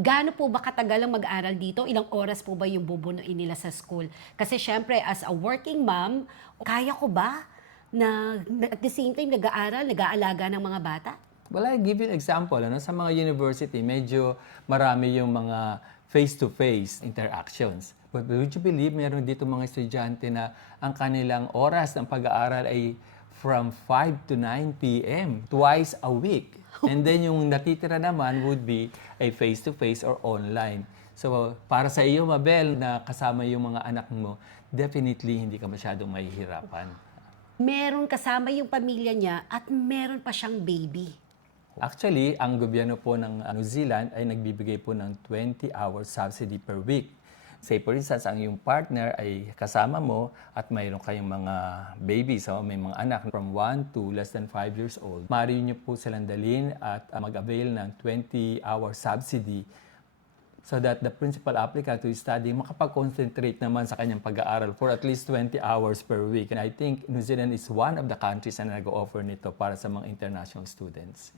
Gaano po ba katagal ang mag-aral dito? Ilang oras po ba yung bubunuin nila sa school? Kasi syempre, as a working mom, kaya ko ba na at the same time nag-aaral, nag-aalaga ng mga bata? Well, I give you an example. Sa mga university, medyo marami yung mga face-to-face interactions. But would you believe, meron dito mga estudyante na ang kanilang oras ng pag-aaral ay from 5 to 9 p.m. twice a week. And then yung natitira naman would be a face-to-face or online. So, para sa iyo, Mabel, na kasama yung mga anak mo, definitely hindi ka masyadong mahihirapan. Meron kasama yung pamilya niya at meron pa siyang baby. Actually, ang gobyerno po ng New Zealand ay nagbibigay po ng 20-hour subsidy per week. Say for instance, ang iyong partner ay kasama mo at mayroon kayong mga babies, so may mga anak from 1 to less than 5 years old. Maaari niyo po silang dalhin at mag-avail ng 20-hour subsidy so that the principal applicant who is studying makapag-concentrate naman sa kanyang pag-aaral for at least 20 hours per week. And I think New Zealand is one of the countries na nag-offer nito para sa mga international students.